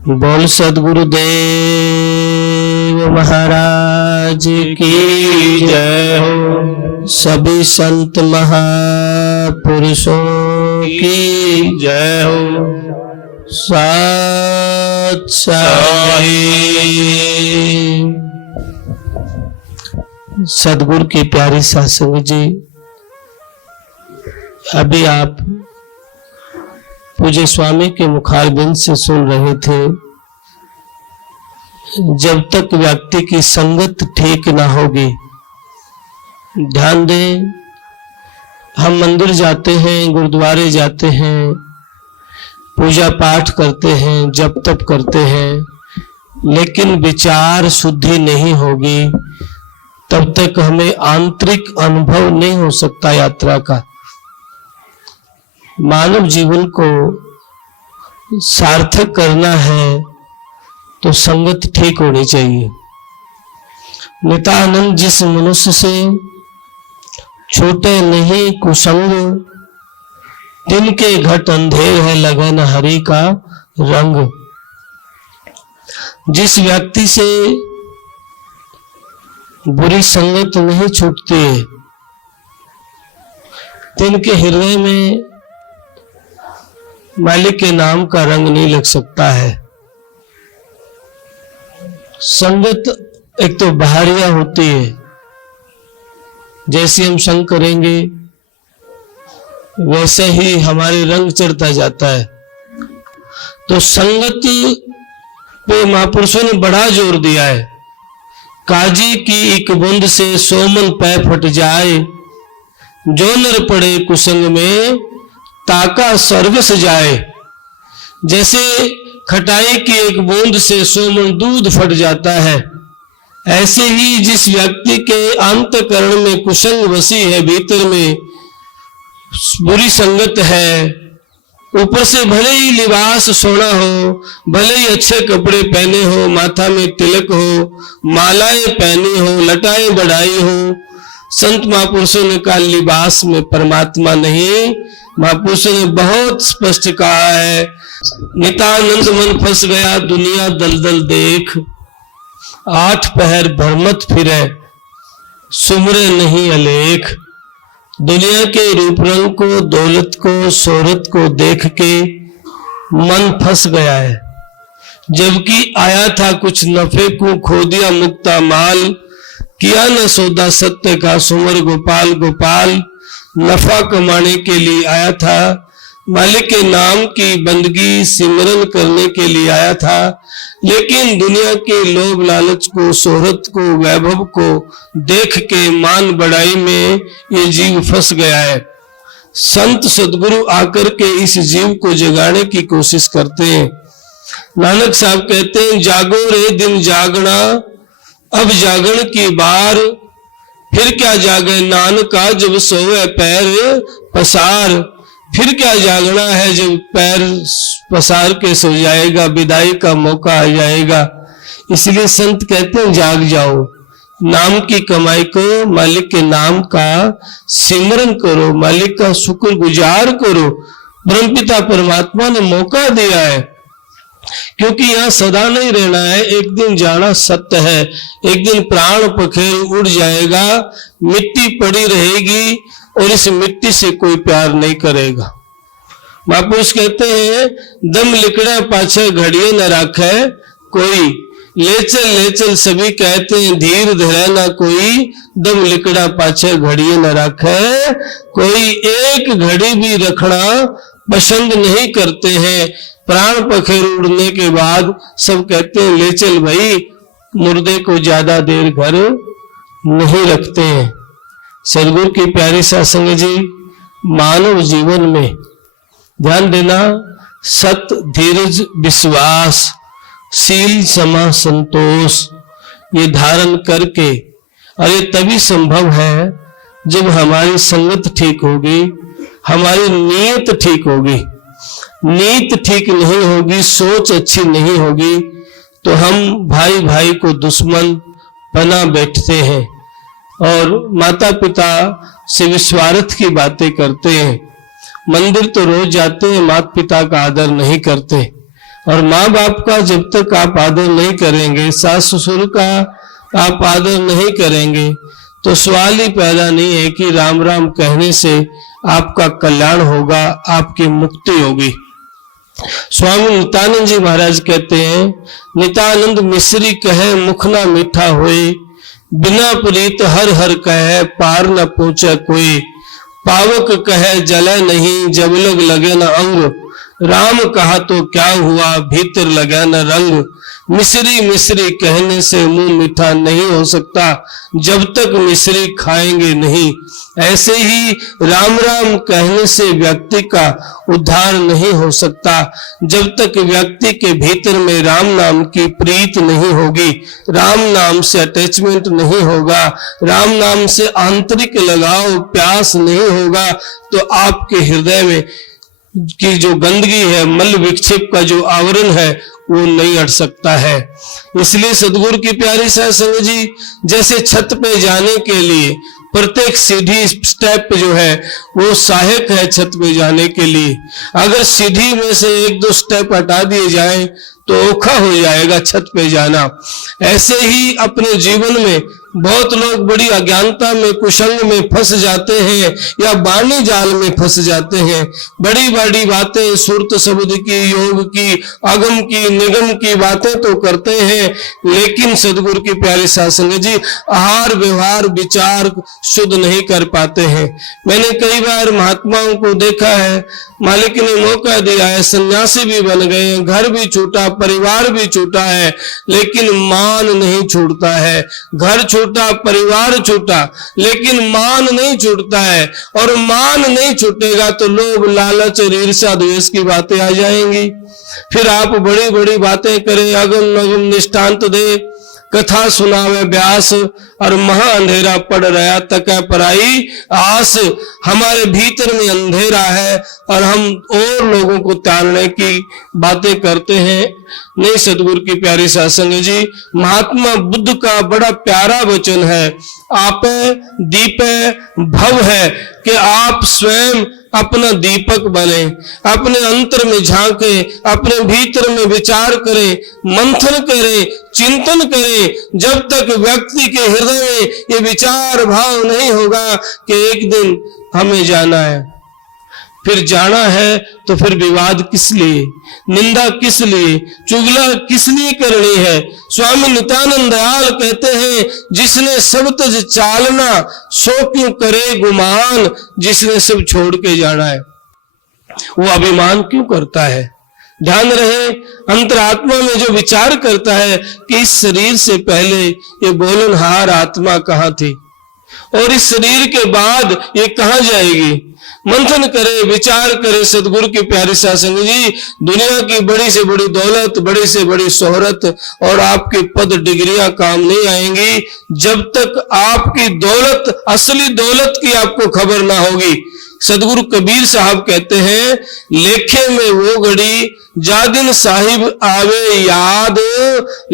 बोल सद्गुरुदेव महाराज की जय हो। सभी संत महापुरुषों की जय हो। सत साई। सद्गुरु की प्यारी सासंग जी, अभी आप पूज्य स्वामी के मुखारबिंद से सुन रहे थे, जब तक व्यक्ति की संगत ठीक ना होगी। ध्यान दें, हम मंदिर जाते हैं, गुरुद्वारे जाते हैं, पूजा पाठ करते हैं, जप तप करते हैं, लेकिन विचार शुद्धि नहीं होगी तब तक हमें आंतरिक अनुभव नहीं हो सकता यात्रा का। मानव जीवन को सार्थक करना है तो संगत ठीक होनी चाहिए। नित्यानंद जिस मनुष्य से छूटे नहीं कुसंग, तिनके घट अंधेर है लगन हरि का रंग। जिस व्यक्ति से बुरी संगत नहीं छूटती, तिनके हृदय में मालिक के नाम का रंग नहीं लग सकता है। संगत एक तो बाहरिया होती है, जैसे हम संग करेंगे वैसे ही हमारे रंग चढ़ता जाता है। तो संगत पे महापुरुषों ने बड़ा जोर दिया है। काजी की एक बूंद से सोमन पै फट जाए, जो नर पड़े कुसंग में ताका स्वर्ग से जाए। जैसे खटाई की एक बूंद से सोमन दूध फट जाता है, ऐसे ही जिस व्यक्ति के अंतःकरण में कुसंग बसी है, भीतर में बुरी संगत है, ऊपर से भले ही लिबास सोना हो, भले ही अच्छे कपड़े पहने हो, माथा में तिलक हो, मालाएं पहनी हो, लटाएं बढ़ाई हो, संत महापुरुषों ने कहा लिबास में परमात्मा नहीं। महापुरुषों ने बहुत स्पष्ट कहा है, नित्यानंद मन फंस गया दुनिया दलदल देख, आठ पहर भरमत फिरे सुमरे नहीं अलेख। दुनिया के रूप रंग को, दौलत को, शोहरत को देख के मन फंस गया है, जबकि आया था कुछ नफे को, खो दिया मुक्ता माल। किया न सौदा सत्य का सुमर गोपाल गोपाल, नफा कमाने के लिए आया था, मालिक के नाम की बंदगी सिमरन करने के लिए आया था, लेकिन दुनिया के लोभ लालच को, शोहरत को, वैभव को देख के मान बढ़ाई में ये जीव फंस गया है। संत सद्गुरु आकर के इस जीव को जगाने की कोशिश करते हैं। नानक साहब कहते हैं, जागो रे दिन जागना, अब जागण की बार, फिर क्या जागे नानका जब सोवे पैर पसार। फिर क्या जागना है जब पैर पसार के सो जाएगा, विदाई का मौका आ जाएगा। इसलिए संत कहते हैं जाग जाओ, नाम की कमाई को, मालिक के नाम का सिमरन करो, मालिक का शुक्रगुजार करो। ब्रह्मपिता परमात्मा ने मौका दिया है, क्योंकि यहाँ सदा नहीं रहना है, एक दिन जाना सत्य है। एक दिन प्राण पखेर उड़ जाएगा, मिट्टी पड़ी रहेगी और इस मिट्टी से कोई प्यार नहीं करेगा। महापुरुष कहते हैं, दम लिकड़ा पाछे घड़िए न राखे कोई, ले चल सभी कहते हैं, धीर धरे ना कोई, दम लिकड़ा पाछे घड़िए न राखे कोई। एक घड़ी भी रखना पसंद नहीं करते हैं। प्राण पखेर उड़ने के बाद सब कहते हैं, ले चल भाई, मुर्दे को ज्यादा देर घर नहीं रखते हैं। सदगुरु की प्यारी सासंग जी, मानव जीवन में ध्यान देना, सत्य, धीरज, विश्वास, शील, क्षमा, संतोष, ये धारण करके, और ये तभी संभव है जब हमारी संगत ठीक होगी, हमारी नीयत ठीक होगी। नीयत ठीक नहीं होगी, सोच अच्छी नहीं होगी, तो हम भाई भाई को दुश्मन बना बैठते हैं और माता पिता से विश्वार्थ की बातें करते हैं। मंदिर तो रोज जाते हैं, माता पिता का आदर नहीं करते। और माँ बाप का जब तक आप आदर नहीं करेंगे, सास ससुर का आप आदर नहीं करेंगे, तो सवाल ही पैदा नहीं है कि राम राम कहने से आपका कल्याण होगा, आपकी मुक्ति होगी। स्वामी नित्यानंद जी महाराज कहते हैं, नित्यानंद मिश्री कहे मुख ना मीठा होए, बिना प्रीत हर हर कहे पार न पहुंचे कोई, पावक कहे जले नहीं जब लगे न अंग, राम कहा तो क्या हुआ भीतर लगा न रंग, मिश्री मिश्री कहने से मुंह मीठा नहीं हो सकता जब तक मिश्री खाएंगे नहीं। ऐसे ही राम राम कहने से व्यक्ति का उद्धार नहीं हो सकता जब तक व्यक्ति के भीतर में राम नाम की प्रीत नहीं होगी, राम नाम से अटैचमेंट नहीं होगा, राम नाम से आंतरिक लगाव प्यास नहीं होगा, तो आपके हृदय में की जो गंदगी है, मल विक्षेप का जो आवरण है, वो नहीं हट सकता है। इसलिए सदगुरु की प्यारी साध संगत जी, जैसे छत पे जाने के लिए प्रत्येक सीढ़ी स्टेप जो है वो सहायक है छत पे जाने के लिए, अगर सीढ़ी में से एक दो स्टेप हटा दिए जाए तो औखा हो जाएगा छत पे जाना। ऐसे ही अपने जीवन में बहुत लोग बड़ी अज्ञानता में, कुसंग में फंस जाते हैं या बाणी जाल में फंस जाते हैं। बड़ी बड़ी बातें सुरत शब्द की, योग की, अगम की, निगम की बातें तो करते हैं, लेकिन सदगुरु की प्यारी साध संगत जी आहार व्यवहार विचार शुद्ध नहीं कर पाते हैं। मैंने कई बार महात्माओं को देखा है, मालिक ने मौका दिया है, सन्यासी भी बन गए हैं, घर भी छूटा, परिवार भी छूटा है, लेकिन मान नहीं छूटता है। घर छूटा, परिवार छूटा, लेकिन मान नहीं छूटता है। और मान नहीं छूटेगा तो लोभ लालच और ईर्ष्या द्वेष की बातें आ जाएंगी। फिर आप बड़ी बड़ी बातें करें, अगम नगम निष्ठांत दे, कथा सुनावे व्यास, और महा अंधेरा पड़ रहा तक पराई आस। हमारे भीतर में अंधेरा है और हम और लोगों को तारने की बातें करते हैं। नहीं, सतगुरु की प्यारी साध संगत जी, महात्मा बुद्ध का बड़ा प्यारा वचन है, आप दीपे भव है, कि आप स्वयं अपना दीपक बने, अपने अंतर में झांके, अपने भीतर में विचार करें, मंथन करें, चिंतन करें। जब तक व्यक्ति के हृदय में ये विचार भाव नहीं होगा कि एक दिन हमें जाना है, फिर जाना है, तो फिर विवाद किस लिए, निंदा किस लिए, चुगला किस लिए करनी है। स्वामी नित्यानंद दयाल कहते हैं, जिसने सब तज चालना सो क्यों करे गुमान, जिसने सब छोड़ के जाना है वो अभिमान क्यों करता है। ध्यान रहे, अंतरात्मा में जो विचार करता है कि इस शरीर से पहले ये बोलनहार आत्मा कहाँ थी और इस शरीर के बाद ये कहाँ जाएगी, मंथन करे, विचार करे। सदगुरु की प्यारी साध संगत जी, दुनिया की बड़ी से बड़ी दौलत, बड़ी से बड़ी शोहरत और आपके पद डिग्रियां काम नहीं आएंगी जब तक आपकी दौलत, असली दौलत की आपको खबर ना होगी। सदगुरु कबीर साहब कहते हैं, लेखे में वो घड़ी जा दिन साहिब आवे याद,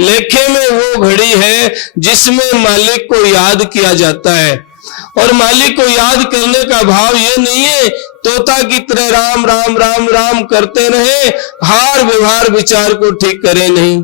लेखे में वो घड़ी है जिसमें मालिक को याद किया जाता है। और मालिक को याद करने का भाव ये नहीं है तोता की तरह राम राम राम राम करते रहे, हार व्यवहार विचार को ठीक करे नहीं,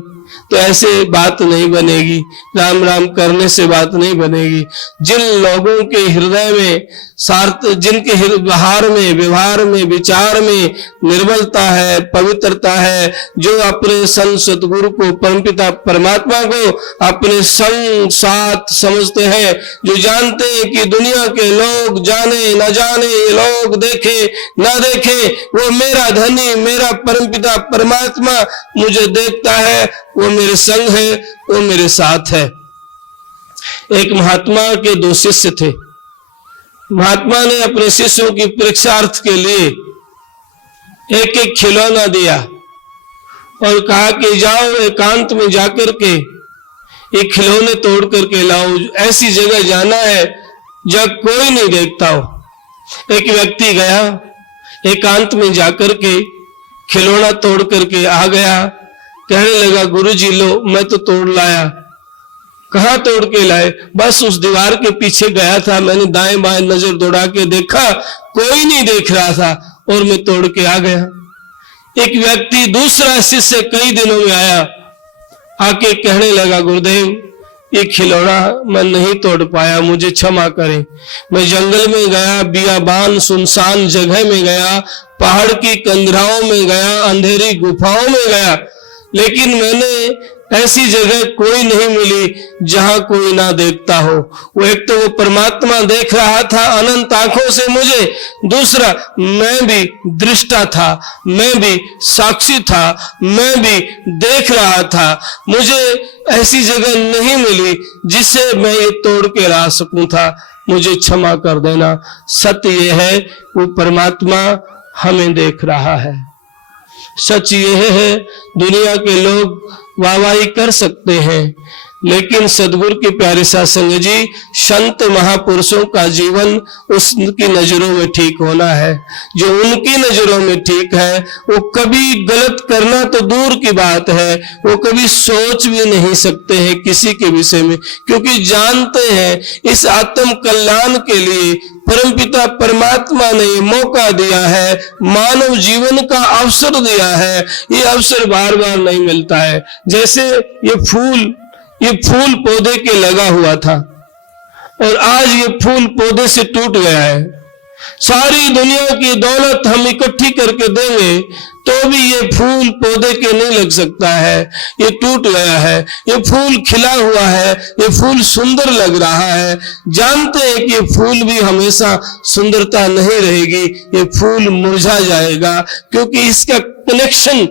तो ऐसे बात नहीं बनेगी। राम राम करने से बात नहीं बनेगी। जिन लोगों के हृदय में जिनके व्यवहार में विचार में निर्मलता है, पवित्रता है, जो अपने संत सतगुरु को, परमपिता परमात्मा को अपने संग साथ समझते हैं, जो जानते हैं कि दुनिया के लोग जाने न जाने, ये लोग देखे न देखे, वो मेरा धनी, मेरा परमपिता परमात्मा मुझे देखता है, वो मेरे संग है, वो मेरे साथ है। एक महात्मा के 2 शिष्य थे। महात्मा ने अपने शिष्यों की परीक्षार्थ के लिए एक एक खिलौना दिया और कहा कि जाओ एकांत में जाकर के ये खिलौने तोड़ करके लाओ, ऐसी जगह जाना है जहां कोई नहीं देखता हो। एक व्यक्ति गया, एकांत में जाकर के खिलौना तोड़ करके आ गया, कहने लगा, गुरुजी लो, मैं तो तोड़ लाया। कहाँ तोड़ के लाए? बस उस दीवार के पीछे गया था, मैंने दाएं बाएं नजर दौड़ा के देखा, कोई नहीं देख रहा था और मैं तोड़ के आ गया। एक व्यक्ति दूसरा शिष्य कई दिनों में आया, आके कहने लगा, गुरुदेव ये खिलौना मैं नहीं तोड़ पाया, मुझे क्षमा करें। मैं जंगल में गया, बियाबान सुनसान जगह में गया, पहाड़ की कंदराओं में गया, अंधेरी गुफाओं में गया, लेकिन मैंने ऐसी जगह कोई नहीं मिली जहां कोई ना देखता हो। वो एक तो वो परमात्मा देख रहा था अनंत आंखों से मुझे, दूसरा मैं भी दृष्टा था, मैं भी साक्षी था, मैं भी देख रहा था। मुझे ऐसी जगह नहीं मिली जिससे मैं ये तोड़ के ला सकूं था, मुझे क्षमा कर देना। सत्य ये है वो परमात्मा हमें देख रहा है। सच ये है दुनिया के लोग वाहवाही कर सकते हैं, लेकिन सदगुरु के प्यारे साथ संग जी, संत महापुरुषों का जीवन उसकी नजरों में ठीक होना है। जो उनकी नजरों में ठीक है वो कभी गलत करना तो दूर की बात है, वो कभी सोच भी नहीं सकते हैं किसी के विषय में, क्योंकि जानते हैं इस आत्म कल्याण के लिए परमपिता परमात्मा ने ये मौका दिया है, मानव जीवन का अवसर दिया है। ये अवसर बार बार नहीं मिलता है। जैसे ये फूल पौधे के लगा हुआ था और आज ये फूल पौधे से टूट गया है। सारी दुनिया की दौलत हम इकट्ठी करके देंगे तो भी ये फूल पौधे के नहीं लग सकता है, ये टूट गया है। ये फूल खिला हुआ है, ये फूल सुंदर लग रहा है। जानते हैं कि ये फूल भी हमेशा सुंदरता नहीं रहेगी, ये फूल मुरझा जाएगा, क्योंकि इसका कनेक्शन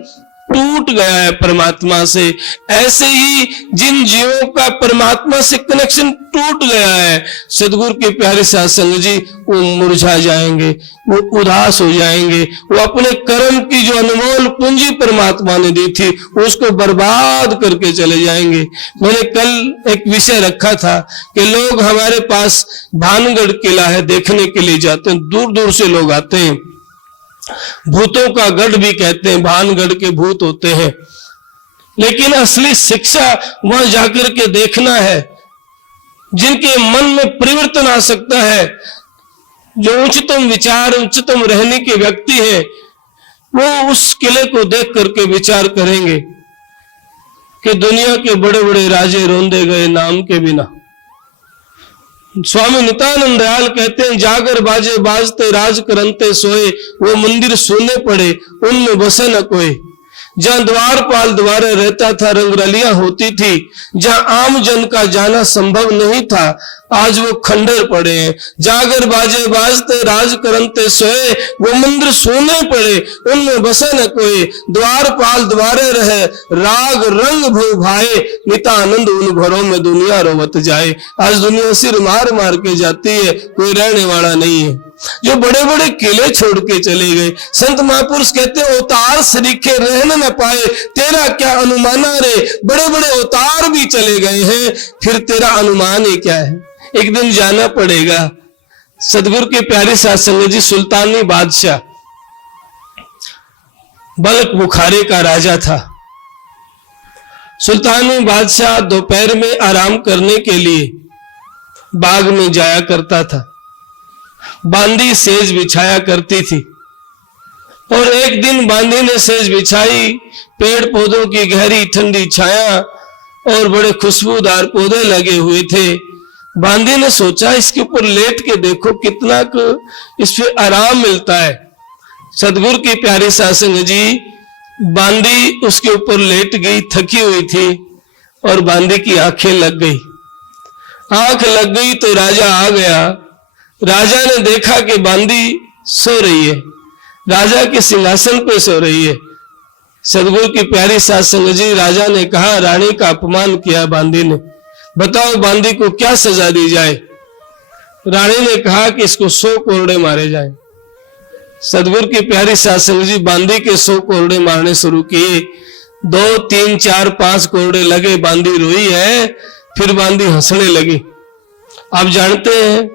टूट गया है परमात्मा से। ऐसे ही जिन जीवों का परमात्मा से कनेक्शन टूट गया है, सदगुरु के प्यारे साथ संग जी, वो मुरझा जाएंगे, वो उदास हो जाएंगे, वो अपने कर्म की जो अनमोल पूंजी परमात्मा ने दी थी उसको बर्बाद करके चले जाएंगे। मैंने कल एक विषय रखा था कि लोग हमारे पास भानगढ़ किला है देखने के लिए जाते हैं, दूर दूर से लोग आते हैं। भूतों का गढ़ भी कहते हैं, भानगढ़ के भूत होते हैं, लेकिन असली शिक्षा वहां जाकर के देखना है। जिनके मन में परिवर्तन आ सकता है, जो उच्चतम विचार उच्चतम रहने के व्यक्ति हैं, वो उस किले को देख करके विचार करेंगे कि दुनिया के बड़े बड़े राजे रोंदे गए नाम के बिना। स्वामी नित्यानंद दयाल कहते हैं, जागर बाजे बाजते राज करंते सोए, वो मंदिर सोने पड़े उनमें बसे न कोई। जहां द्वारपाल द्वारे रहता था रंगरलियां होती थी, जहां आम जन का जाना संभव नहीं था, आज वो खंडर पड़े हैं। जागर बाजे बाजते राज करंते सोए, वो मंदिर सोने पड़े उनमें बसे न कोई। द्वारपाल द्वारे रहे राग रंग भू भाए, नित्यानंद उन घरों में दुनिया रोवत जाए। आज दुनिया सिर मार मार के जाती है, कोई रहने वाला नहीं है। जो बड़े बड़े किले छोड़ के चले गए, संत महापुरुष कहते अवतार सरीखे रहने न पाए, तेरा क्या अनुमाना रे। बड़े बड़े अवतार भी चले गए हैं, फिर तेरा अनुमान ही क्या है। एक दिन जाना पड़ेगा। सदगुरु के प्यारे साथ संगत जी, सुल्तानी बादशाह बल्क बुखारे का राजा था। सुल्तानी बादशाह दोपहर में आराम करने के लिए बाग में जाया करता था। बांदी सेज बिछाया करती थी, और एक दिन बांदी ने सेज बिछाई, पेड़ पौधों की गहरी ठंडी छाया और बड़े खुशबूदार पौधे लगे हुए थे। बांदी ने सोचा इसके ऊपर लेट के देखो कितना इस पे आराम मिलता है। सदगुरु की प्यारी सासंग जी, बांदी उसके ऊपर लेट गई, थकी हुई थी, और बांदी की आंखें लग गई। आंख लग गई तो राजा आ गया। राजा ने देखा कि बांदी सो रही है, राजा के सिंहासन पे सो रही है। सदगुरु की प्यारी साथ संगत जी, राजा ने कहा, रानी का अपमान किया बांदी ने, बताओ बांदी को क्या सजा दी जाए। रानी ने कहा कि इसको 100 कोरड़े मारे जाए। सदगुरु की प्यारी साथ संगत जी, बांदी के 100 कोरड़े मारने शुरू किए। 2, 3, 4, 5 कोरड़े लगे, बांदी रोई है, फिर बांदी हंसने लगी। आप जानते हैं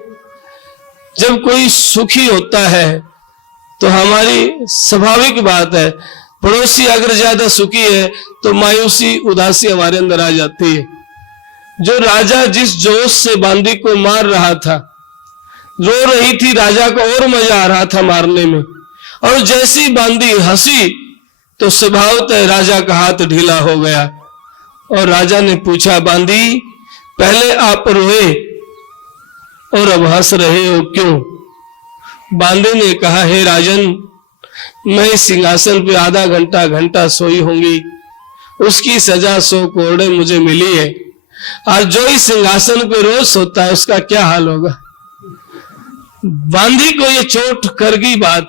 जब कोई सुखी होता है तो हमारी स्वाभाविक बात है, पड़ोसी अगर ज्यादा सुखी है तो मायूसी उदासी हमारे अंदर आ जाती है। जो राजा जिस जोश से बांदी को मार रहा था, रो रही थी, राजा को और मजा आ रहा था मारने में, और जैसी बांदी हंसी तो स्वभावतः राजा का हाथ ढीला हो गया और राजा ने पूछा, बांदी, पहले आप रोए और अब हंस रहे हो क्यों? बांदी ने कहा, हे राजन, मैं इस सिंहासन पे आधा घंटा सोई होंगी, उसकी सजा 100 कोड़े मुझे मिली है। और जो इस सिंहासन पे रोज सोता है उसका क्या हाल होगा? बांदी को ये चोट कर गई बात,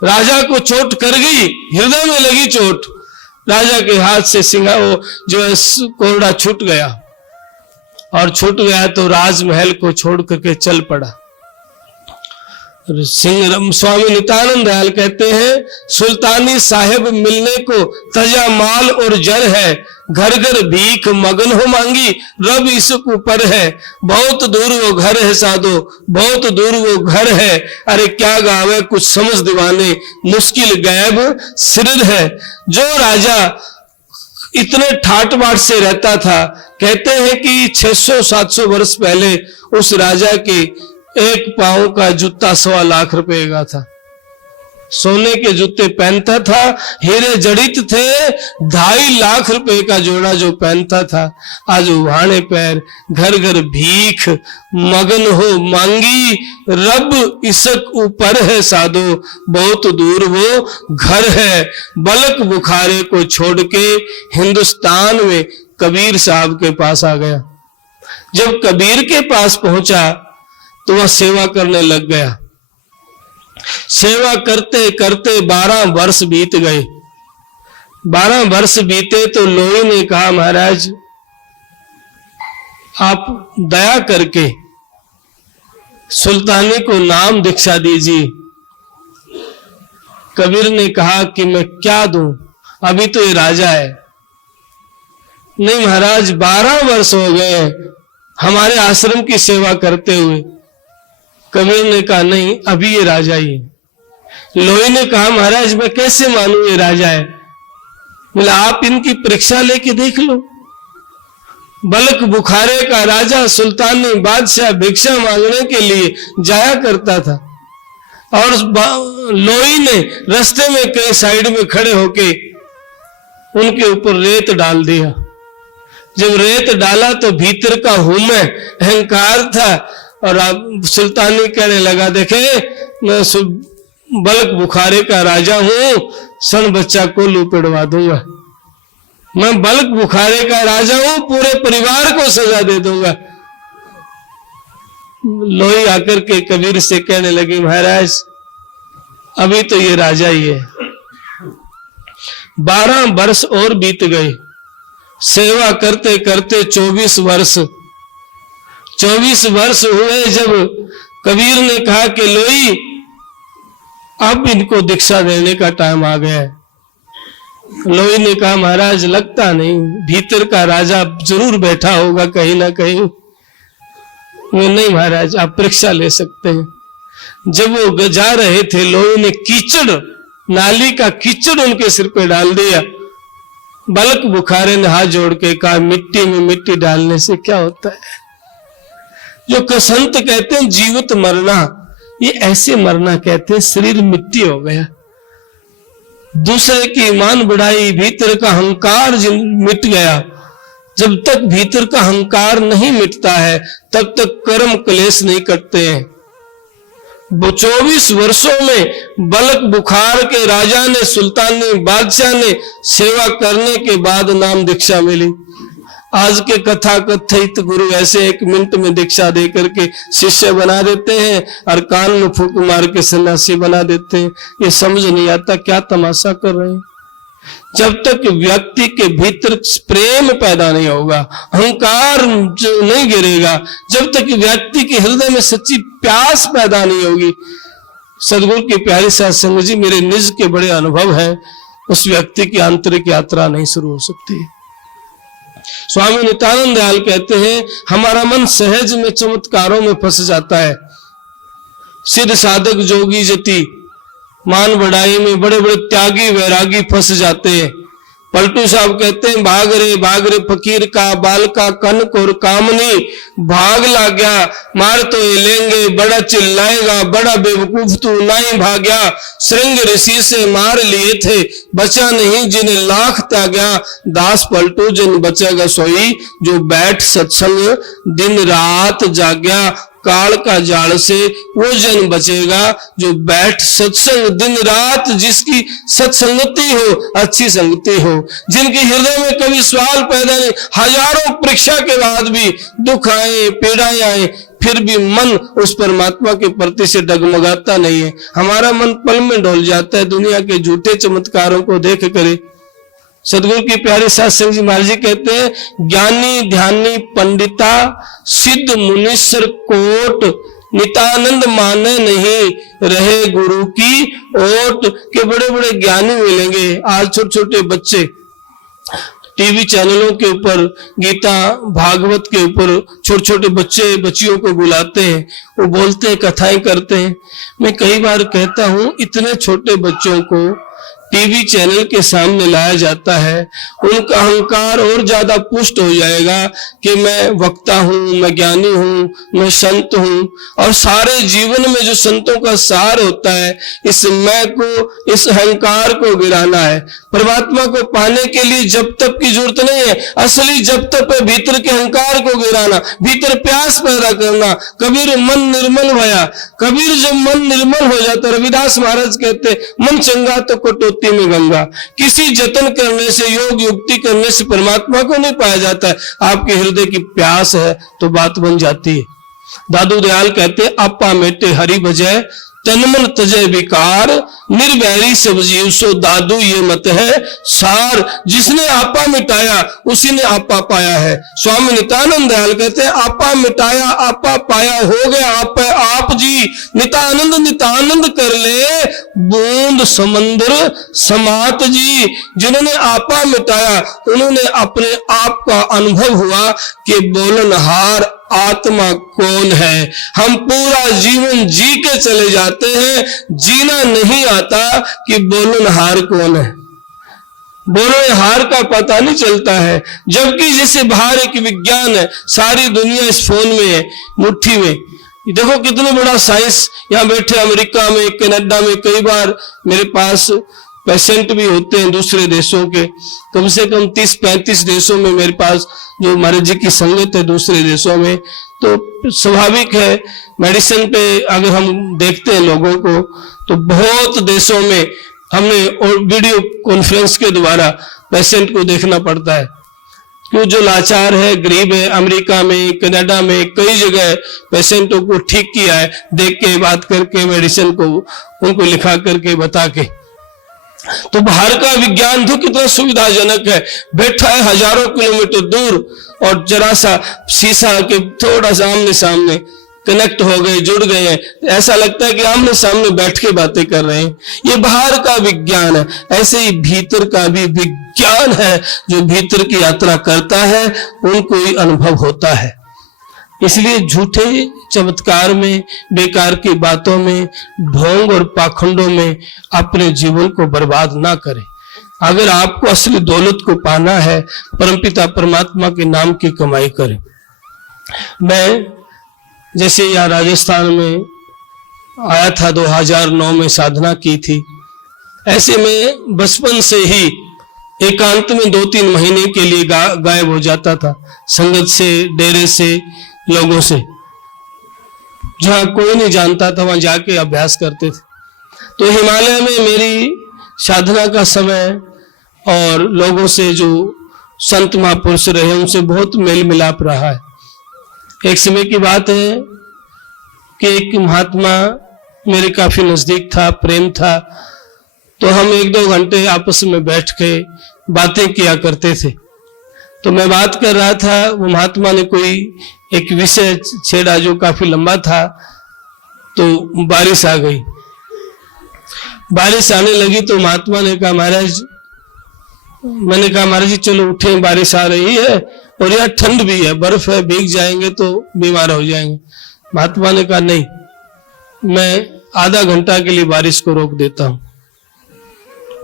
राजा को चोट कर गई, हृदय में लगी चोट। राजा के हाथ से सिंहा वो जो है कोरडा छूट गया और छूट गया तो राजमहल को छोड़ करके चल पड़ा। सिंह स्वामी नित्यानंद दयाल कहते हैं, सुल्तानी साहेब मिलने को तजा माल और जर है, घर घर भीख मगन हो मांगी, रब इसक ऊपर है, बहुत दूर वो घर है साधो, बहुत दूर वो घर है, अरे क्या गावे कुछ समझ दीवाने, मुश्किल गैब सिरद है। जो राजा इतने ठाट बाट से रहता था, कहते हैं कि 600-700 वर्ष पहले उस राजा के एक पांव का जूता 1.25 लाख रुपए का था, सोने के जूते पहनता था, हीरे जड़ित थे, 2.5 लाख रुपए का जोड़ा जो पहनता था, आज उभाने पैर घर घर भीख मगन हो मांगी, रब इसक ऊपर है साधो, बहुत दूर वो घर है। बलक बुखारे को छोड़ के हिंदुस्तान में कबीर साहब के पास आ गया। जब कबीर के पास पहुंचा तो वह सेवा करने लग गया। सेवा करते करते 12 वर्ष बीत गए। 12 वर्ष बीते तो लोई ने कहा, महाराज आप दया करके सुल्तानी को नाम दीक्षा दीजिए। कबीर ने कहा कि मैं क्या दूं, अभी तो ये राजा है। नहीं महाराज, 12 वर्ष हो गए हमारे आश्रम की सेवा करते हुए। कबीर ने कहा, नहीं अभी ये राजा ही है। लोई ने कहा, महाराज मैं कैसे मानूं ये राजा है? बोला, आप इनकी परीक्षा लेके देख लो। बलक बुखारे का राजा सुल्तानी बादशाह भिक्षा मांगने के लिए जाया करता था और लोई ने रास्ते में कई साइड में खड़े होके उनके ऊपर रेत डाल दिया। जब रेत डाला तो भीतर का हुमे अहंकार था और सुल्तानी कहने लगा, देखे मैं बलक बुखारे का राजा हूं, सन बच्चा को लूपड़वा दूंगा। मैं बलक बुखारे का राजा हूं, पूरे परिवार को सजा दे दूंगा। लोई आकर के कबीर से कहने लगी, महाराज अभी तो ये राजा ही है। 12 वर्ष और बीत गए। सेवा करते करते 24 वर्ष हुए जब कबीर ने कहा कि लोई अब इनको दीक्षा देने का टाइम आ गया है। लोई ने कहा, महाराज लगता नहीं, भीतर का राजा जरूर बैठा होगा कहीं ना कहीं। नहीं महाराज, आप परीक्षा ले सकते हैं। जब वो जा रहे थे, लोई ने कीचड़, नाली का कीचड़ उनके सिर पे डाल दिया। बलक बुखारे ने हाथ जोड़ के कहा, मिट्टी में मिट्टी डालने से क्या होता है? जो संत कहते हैं जीवित मरना, ये ऐसे मरना कहते हैं, शरीर मिट्टी हो गया। दूसरे की ईमान बढ़ाई, भीतर का अहंकार मिट गया। जब तक भीतर का अहंकार नहीं मिटता है तब तक कर्म क्लेश नहीं कटते हैं। 24 वर्षों में बलक बुखार के राजा ने, सुल्तानी बादशाह ने सेवा करने के बाद नाम दीक्षा मिली। आज के कथा कथित गुरु ऐसे 1 मिनट में दीक्षा दे करके शिष्य बना देते हैं और कान में फूंक मार के सन्यासी बना देते हैं। ये समझ नहीं आता क्या तमाशा कर रहे हैं। जब तक व्यक्ति के भीतर प्रेम पैदा नहीं होगा, अहंकार नहीं गिरेगा, जब तक व्यक्ति के हृदय में सच्ची प्यास पैदा नहीं होगी, सदगुरु की प्यारी साथ संग जी मेरे निज के बड़े अनुभव है, उस व्यक्ति की आंतरिक यात्रा नहीं शुरू हो सकती। स्वामी नित्यानंद दयाल कहते हैं, हमारा मन सहज में चमत्कारों में फंस जाता है। सिद्ध साधक जोगी जति मान बढ़ाई में बड़े बड़े त्यागी वैरागी फंस जाते हैं। पलटू साहब कहते हैं भाग रे फकीर का बाल का कनक और कामनी, भाग ला गया मार तो ये लेंगे, बड़ा चिल्लाएगा बड़ा बेवकूफ तू नहीं भाग्या, श्रृंग ऋषि से मार लिए थे बचा नहीं जिन्हें लाख त्याग्या, दास पलटू जिन बचेगा सोई जो बैठ सत्संग दिन रात जाग्या, काल का जाल से वो जन बचेगा जो बैठ सत्संग दिन रात, जिसकी सत्संगति हो अच्छी संगति हो, जिनके हृदय में कभी सवाल पैदा नहीं, हजारों परीक्षा के बाद भी दुख आए पीड़ाएं आए फिर भी मन उस परमात्मा के प्रति से डगमगाता नहीं है। हमारा मन पल में डोल जाता है दुनिया के झूठे चमत्कारों को देख करे। सदगुरु की प्यारे सत्संग जी महाराज जी कहते हैं, ज्ञानी ध्यानी पंडिता सिद्ध मुनीश्वर कोट, नितानंद माने नहीं रहे गुरु की ओट, के बड़े बड़े ज्ञानी मिलेंगे। आज छोटे छोटे बच्चे टीवी चैनलों के ऊपर गीता भागवत के ऊपर छोटे छोटे बच्चे बच्चियों को बुलाते हैं, वो बोलते हैं कथाएं करते हैं। मैं कई बार कहता हूं इतने छोटे बच्चों को टीवी चैनल के सामने लाया जाता है, उनका अहंकार और ज्यादा पुष्ट हो जाएगा कि मैं वक्ता हूं, मैं ज्ञानी हूं, मैं संत हूं। और सारे जीवन में जो संतों का सार होता है, इस मैं को इस अहंकार को गिराना है। परमात्मा को पाने के लिए जब तक की जरूरत नहीं है, असली जब तक है भीतर के अहंकार को गिराना, भीतर प्यास पैदा करना। कबीर मन निर्मल भया, कबीर जब मन निर्मल हो जाता, रविदास महाराज कहते मन चंगा तो कटोती में गंगा। किसी जतन करने से योग युक्ति करने से परमात्मा को नहीं पाया जाता है, आपके हृदय की प्यास है तो बात बन जाती है। दादू दयाल कहते आपा मेटे हरि भजय तन मन तजय विकार, निर्वैरी सब जीव सो दादू ये मत है सार, जिसने आपा मिटाया उसी ने आपा पाया है। स्वामी नित्यानंद दयाल कहते हैं आपा मिटाया आपा पाया हो गया आप जी, नित्यानंद नित्यानंद कर ले बूंद समंदर समात जी। जिन्होंने आपा मिटाया उन्होंने अपने आप का अनुभव हुआ कि बोलनहार आत्मा कौन है। हम पूरा जीवन जी के चले जाते हैं, जीना नहीं आता कि बोलनहार कौन है, बोलनहार का पता नहीं चलता है। जबकि जैसे बाहर एक विज्ञान है, सारी दुनिया इस फोन में है, मुट्ठी में। देखो कितना बड़ा साइंस, यहाँ बैठे अमेरिका में कनाडा में कई बार मेरे पास पेशेंट भी होते हैं दूसरे देशों के, कम से कम 30-35 देशों में मेरे पास जो महाराज जी की संगत है दूसरे देशों में। तो स्वाभाविक है मेडिसिन पे अगर हम देखते हैं लोगों को तो बहुत देशों में हमने और वीडियो कॉन्फ्रेंस के द्वारा पेशेंट को देखना पड़ता है। क्यों जो लाचार है गरीब है, अमेरिका में कनाडा में कई जगह पेशेंटों को ठीक किया है, देख के बात करके मेडिसिन को उनको लिखा करके बता के। तो बाहर का विज्ञान तो कितना सुविधाजनक है, बैठा है हजारों किलोमीटर दूर और जरा सा शीशा के थोड़ा सा आमने सामने कनेक्ट हो गए, जुड़ गए हैं, ऐसा लगता है कि आमने सामने बैठ के बातें कर रहे हैं। ये बाहर का विज्ञान है। ऐसे ही भीतर का भी विज्ञान है, जो भीतर की यात्रा करता है उनको ही अनुभव होता है। इसलिए झूठे चमत्कार में, बेकार की बातों में, ढोंग और पाखंडों में अपने जीवन को बर्बाद ना करें। अगर आपको असली दौलत को पाना है, परमपिता परमात्मा के नाम की कमाई करें। मैं जैसे यहाँ राजस्थान में आया था, 2009 में साधना की थी। ऐसे में बचपन से ही एकांत में 2-3 महीने के लिए गायब हो जाता था, संगत से, डेरे से, लोगों से। जहां कोई नहीं जानता था वहां जाके अभ्यास करते थे। तो हिमालय में मेरी साधना का समय और लोगों से जो संत महापुरुष रहे उनसे बहुत मेल मिलाप रहा है। एक समय की बात है कि एक महात्मा मेरे काफी नजदीक था, प्रेम था, तो हम 1-2 घंटे आपस में बैठ के बातें किया करते थे। तो मैं बात कर रहा था, वो महात्मा ने कोई एक विषय छेड़ा जो काफी लंबा था। तो बारिश आ गई, बारिश आने लगी तो महात्मा ने कहा महाराज, मैंने कहा महाराज जी चलो उठे, बारिश आ रही है और यहाँ ठंड भी है, बर्फ है, भीग जाएंगे तो बीमार हो जाएंगे। महात्मा ने कहा नहीं, मैं आधा घंटा के लिए बारिश को रोक देता हूं।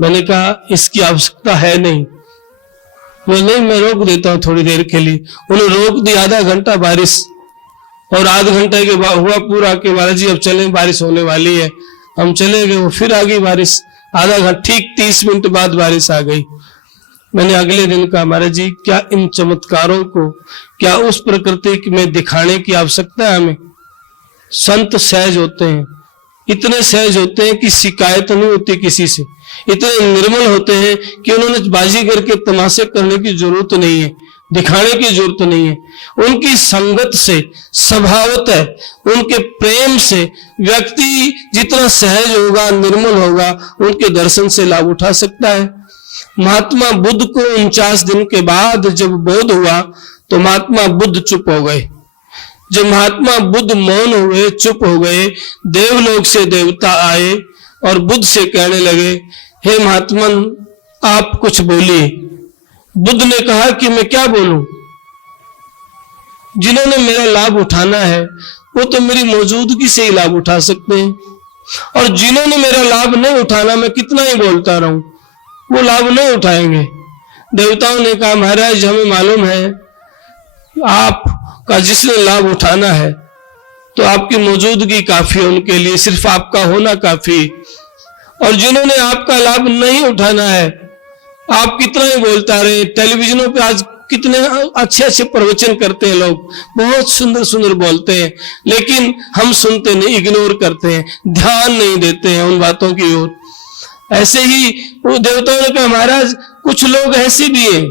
मैंने कहा इसकी आवश्यकता है नहीं, बोले नहीं मैं रोक देता हूँ थोड़ी देर के लिए। उन्होंने रोक दी, आधा घंटा बारिश, और आधा घंटे के बाद हुआ पूरा कि महाराज जी अब चले, बारिश होने वाली है। हम चले गए, वो फिर आ गई बारिश। आधा घंटा, ठीक 30 मिनट बाद बारिश आ गई। मैंने अगले दिन कहा महाराज जी क्या इन चमत्कारों को, क्या उस प्रकृति में दिखाने की आवश्यकता है हमें? संत सहज होते हैं, इतने सहज होते हैं कि शिकायत नहीं होती किसी से, इतने निर्मल होते हैं कि उन्होंने बाजीगर के तमाशे करने की जरूरत नहीं है, दिखाने की जरूरत नहीं है। उनकी संगत से, स्वभावतः उनके प्रेम से व्यक्ति जितना सहज होगा, निर्मल होगा, उनके दर्शन से लाभ उठा सकता है। महात्मा बुद्ध को 49 दिन के बाद जब बोध हुआ तो महात्मा बुद्ध चुप हो गए। जब महात्मा बुद्ध मौन हुए, चुप हो गए, देवलोक से देवता आए और बुद्ध से कहने लगे, हे महात्मन आप कुछ बोलिए। बुद्ध ने कहा कि मैं क्या बोलूं, जिन्होंने मेरा लाभ उठाना है वो तो मेरी मौजूदगी से ही लाभ उठा सकते हैं, और जिन्होंने मेरा लाभ नहीं उठाना मैं कितना ही बोलता रहूं वो लाभ नहीं उठाएंगे। देवताओं ने कहा महाराज हमें मालूम है आपका जिसने लाभ उठाना है तो आपकी मौजूदगी काफी है उनके लिए, सिर्फ आपका होना काफी, और जिन्होंने आपका लाभ नहीं उठाना है आप कितना ही बोलता रहे। टेलीविजनों पे आज कितने अच्छे अच्छे प्रवचन करते हैं लोग, बहुत सुंदर सुंदर बोलते हैं, लेकिन हम सुनते नहीं, इग्नोर करते हैं, ध्यान नहीं देते हैं उन बातों की ओर। ऐसे ही वो देवताओं ने कहा महाराज कुछ लोग ऐसे भी हैं,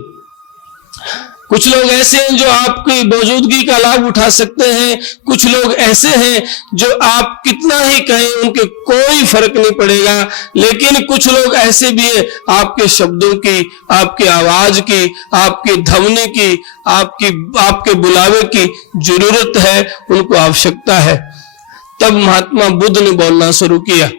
कुछ लोग ऐसे हैं जो आपकी मौजूदगी का लाभ उठा सकते हैं, कुछ लोग ऐसे हैं जो आप कितना ही कहें उनके कोई फर्क नहीं पड़ेगा, लेकिन कुछ लोग ऐसे भी हैं आपके शब्दों की, आपकी आवाज की, आपकी ध्वनि की, आपके बुलावे की जरूरत है, उनको आवश्यकता है। तब महात्मा बुद्ध ने बोलना शुरू किया,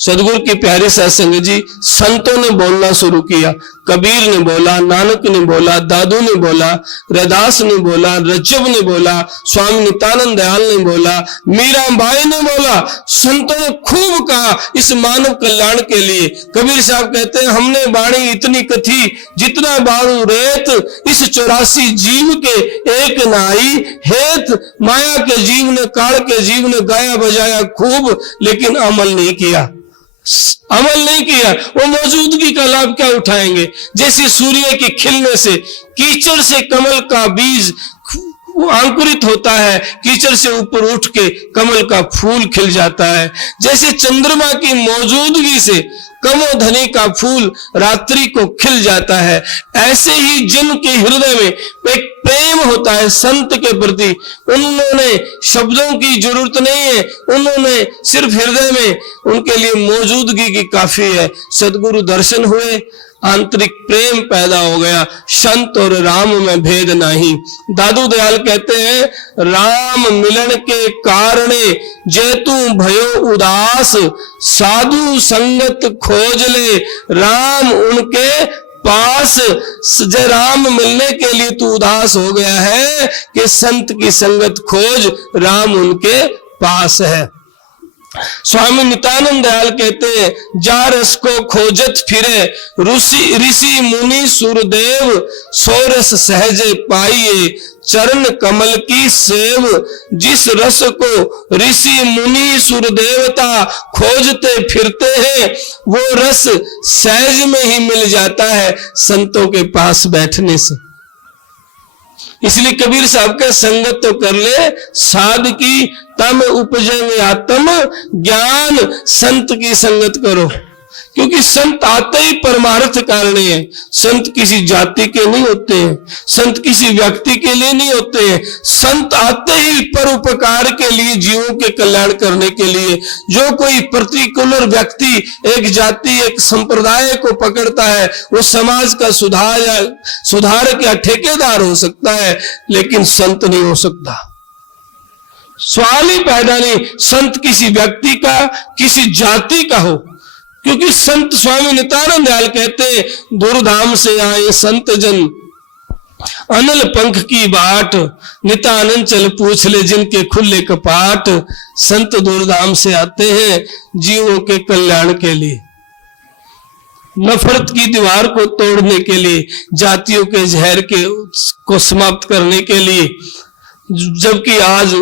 सदगुरु की प्यारी सत्संग जी, संतों ने बोलना शुरू किया। कबीर ने बोला, नानक ने बोला, दादू ने बोला, रैदास ने बोला, रज्जब ने बोला, स्वामी नित्यानंद दयाल ने बोला, मीराबाई ने बोला, संतों ने खूब कहा इस मानव कल्याण के लिए। कबीर साहब कहते हैं हमने वाणी इतनी कथी जितना बारू रेत, इस 84 जीव के एक नाई हेत, माया के जीव ने, काल के जीव ने गाया बजाया खूब, लेकिन अमल नहीं किया, अमल नहीं किया। वो मौजूदगी का लाभ क्या उठाएंगे? जैसे सूर्य के खिलने से, कीचड़ से कमल का बीज अंकुरित होता है, कीचड़ से ऊपर उठ के कमल का फूल खिल जाता है, जैसे चंद्रमा की मौजूदगी से कमोधनी का फूल रात्रि को खिल जाता है, ऐसे ही जिनके हृदय में एक प्रेम होता है संत के प्रति, उन्होंने शब्दों की जरूरत नहीं है, उन्होंने सिर्फ हृदय में उनके लिए मौजूदगी की काफी है। सदगुरु दर्शन हुए, आंतरिक प्रेम पैदा हो गया, संत और राम में भेद नहीं। दादू दयाल कहते हैं राम मिलन के कारणे जेतु भयो उदास, साधु संगत खोज ले राम उनके पास। जय राम मिलने के लिए तू उदास हो गया है कि संत की संगत खोज, राम उनके पास है। स्वामी नित्यानंद दयाल कहते हैं जा रस को खोजत फिरे ऋषि मुनि सुरदेव, सोरस सहजे पाइये चरण कमल की सेव। जिस रस को ऋषि मुनि सुरदेवता खोजते फिरते हैं वो रस सहज में ही मिल जाता है संतों के पास बैठने से। इसलिए कबीर साहब का संगत तो कर ले साध की, तम उपजेंगे आत्म ज्ञान। संत की संगत करो, क्योंकि संत आते ही परमार्थ कारण है। संत किसी जाति के नहीं होते हैं, संत किसी व्यक्ति के लिए नहीं होते हैं, संत आते ही परोपकार के लिए, जीवों के कल्याण करने के लिए। जो कोई पर्टिकुलर व्यक्ति एक जाति, एक संप्रदाय को पकड़ता है वो समाज का सुधारक या ठेकेदार हो सकता है, लेकिन संत नहीं हो सकता। सवाल ही पैदा नहीं संत किसी व्यक्ति का, किसी जाति का हो, क्योंकि संत स्वामी नित्यानंद दयाल कहते दूरधाम से आए संत जन अनल पंख की बाट, नित्यानंद चल पूछ ले जिनके खुले कपाट। संत दूरधाम से आते हैं जीवों के कल्याण के लिए। नफरत की दीवार को तोड़ने के लिए, जातियों के जहर को समाप्त करने के लिए। जबकि आज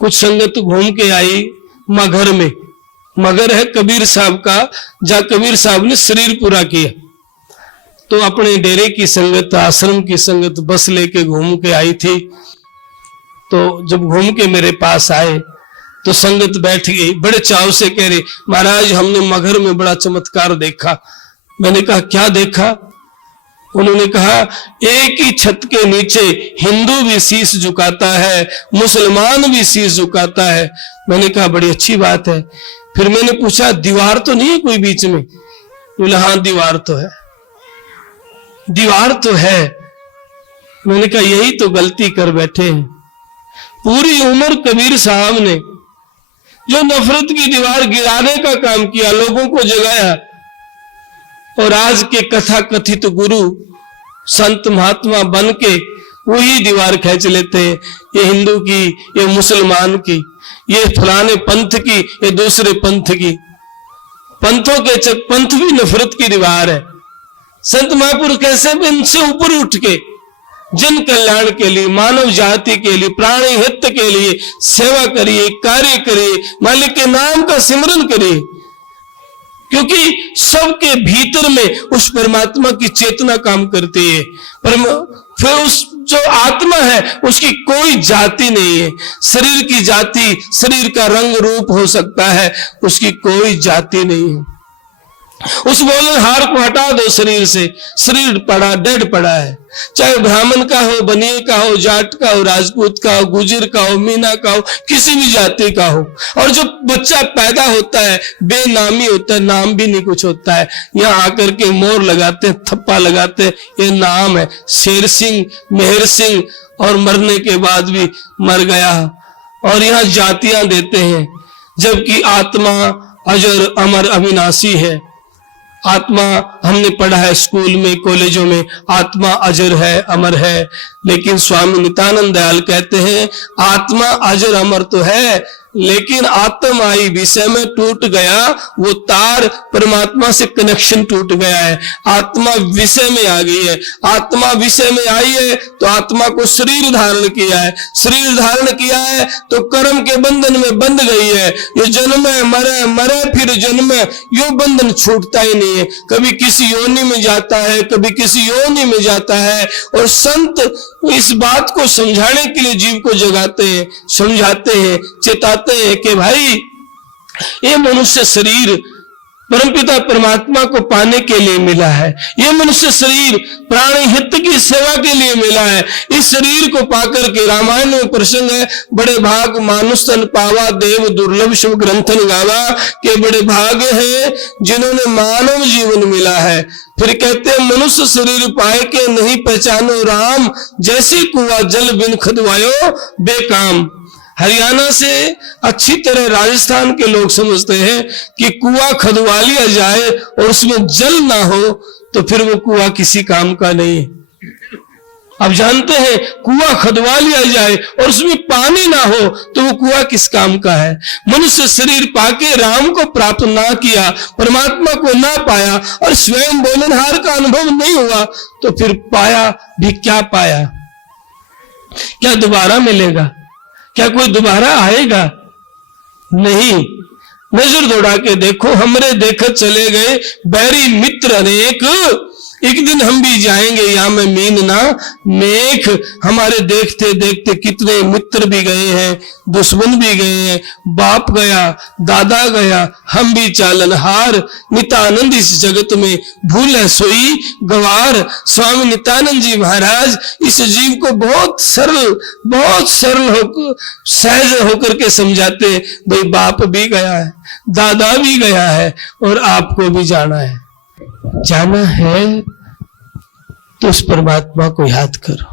कुछ संगत घूम के आई मगर में, मगर है कबीर साहब का, जहां कबीर साहब ने शरीर पूरा किया। तो अपने डेरे की संगत, आश्रम की संगत बस लेके घूम के आई थी। तो जब घूम के मेरे पास आए तो संगत बैठ गई, बड़े चाव से कह रहे, महाराज हमने मगर में बड़ा चमत्कार देखा। मैंने कहा क्या देखा? उन्होंने कहा एक ही छत के नीचे हिंदू भी शीश झुकाता है, मुसलमान भी शीश झुकाता है। मैंने कहा बड़ी अच्छी बात है। फिर मैंने पूछा दीवार तो नहीं है कोई बीच में? बोले हाँ दीवार तो है, दीवार तो है। मैंने कहा यही तो गलती कर बैठे हैं। पूरी उम्र कबीर साहब ने जो नफरत की दीवार गिराने का काम किया, लोगों को जगाया, और आज के कथा कथित गुरु संत महात्मा बन के वही दीवार खींच लेते हैं। ये हिंदू की, ये मुसलमान की, ये फलाने पंथ की, ये दूसरे पंथ की। पंथों के पंथ भी नफरत की दीवार है। संत महापुरुष कैसे इनसे ऊपर उठ के जन कल्याण के लिए, मानव जाति के लिए, प्राणी हित के लिए सेवा करिए, कार्य करिए, मालिक के नाम का सिमरन करिए। क्योंकि सबके भीतर में उस परमात्मा की चेतना काम करती है। फिर उस जो आत्मा है उसकी कोई जाति नहीं है। शरीर की जाति, शरीर का रंग रूप हो सकता है, उसकी कोई जाति नहीं है। उस बोले हार को हटा दो शरीर से, शरीर पड़ा डेड पड़ा है। चाहे ब्राह्मण का हो, बनिए का हो, जाट का हो, राजपूत का हो, गुजर का हो, मीना का हो, किसी भी जाति का हो। और जो बच्चा पैदा होता है बेनामी होता है, नाम भी नहीं कुछ होता है। यहाँ आकर के मोर लगाते हैं, थप्पा लगाते हैं, ये नाम है शेर सिंह, मेहर सिंह, और मरने के बाद भी मर गया। और यहाँ जातियां देते हैं, जबकि आत्मा अजर अमर अविनाशी है। आत्मा हमने पढ़ा है स्कूल में, कॉलेजों में, आत्मा अजर है, अमर है। लेकिन स्वामी नित्यानंद दयाल कहते हैं आत्मा अजर अमर तो है, लेकिन आत्माई विषय में टूट गया वो तार, परमात्मा से कनेक्शन टूट गया है। आत्मा विषय में आ गई है। आत्मा विषय में आई है तो आत्मा को शरीर धारण किया है। शरीर धारण किया है तो कर्म के बंधन में बंध गई है। ये जन्म है, मरे, मरे फिर जन्म है, यो बंधन छूटता ही नहीं है। कभी किसी योनि में जाता है, कभी किसी योनि में जाता है। और संत इस बात को समझाने के लिए जीव को जगाते हैं, समझाते हैं, चेताते हैं कि भाई ये मनुष्य शरीर परमपिता परमात्मा को पाने के लिए मिला है। ये मनुष्य शरीर प्राणी हित की सेवा के लिए मिला है। इस शरीर को पाकर के रामायण में प्रसंग है, बड़े भाग मानुष तन पावा, देव दुर्लभ शुभ ग्रंथन गावा, के बड़े भाग हैं जिन्होंने मानव जीवन मिला है। फिर कहते हैं मनुष्य शरीर पाए के नहीं पहचानो राम, जैसे कुआं जल बिन खदवायो बेकाम। हरियाणा से अच्छी तरह राजस्थान के लोग समझते हैं कि कुआं खदवा लिया जाए और उसमें जल ना हो तो फिर वो कुआं किसी काम का नहीं है। अब जानते हैं कुआं खदवा लिया जाए और उसमें पानी ना हो तो वो कुआं किस काम का है। मनुष्य शरीर पाके राम को प्राप्त ना किया, परमात्मा को ना पाया और स्वयं बोलनहार का अनुभव नहीं हुआ तो फिर पाया भी क्या पाया? क्या दोबारा मिलेगा? क्या कोई दोबारा आएगा? नहीं। नजर दौड़ा के देखो, हमरे देखत चले गए बैरी मित्र अनेक, एक दिन हम भी जाएंगे यहाँ में मीन ना मेख। हमारे देखते देखते कितने मित्र भी गए हैं, दुश्मन भी गए हैं, बाप गया, दादा गया, हम भी चालनहार। नित्यानंद इस जगत में भूले सोई गवार। स्वामी नित्यानंद जी महाराज इस जीव को बहुत सरल होकर, सहज होकर के समझाते, भाई बाप भी गया है, दादा भी गया है और आपको भी जाना है। जाना है तो उस परमात्मा को याद करो,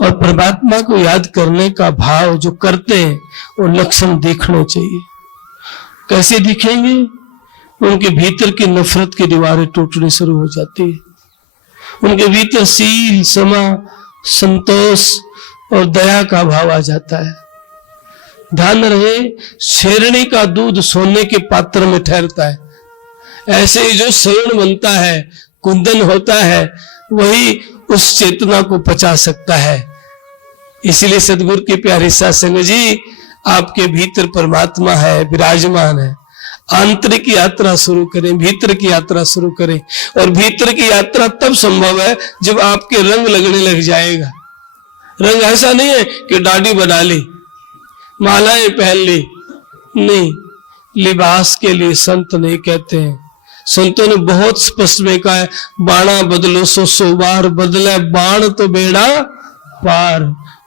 और परमात्मा को याद करने का भाव जो करते हैं वो लक्षण देखने चाहिए। कैसे दिखेंगे? उनके भीतर की नफरत की दीवारें टूटने शुरू हो जाती है। उनके भीतर सील, क्षमा, संतोष और दया का भाव आ जाता है। ध्यान रहे, शेरनी का दूध सोने के पात्र में ठहरता है, ऐसे ही जो स्वर्ण बनता है, कुंदन होता है, वही उस चेतना को पचा सकता है। इसीलिए सदगुरु की प्यारी साध संगत जी, आपके भीतर परमात्मा है, विराजमान है। आंतरिक यात्रा शुरू करें, भीतर की यात्रा शुरू करें। और भीतर की यात्रा तब संभव है जब आपके रंग लगने लग जाएगा। रंग ऐसा नहीं है कि दाढ़ी बना ली, मालाएं पहन ली, नहीं। लिबास के लिए संत नहीं कहते हैं। संतों ने बहुत स्पष्ट में कहा है, बाणा बदलो सो बार बदले बाण तो बेड़ा पार।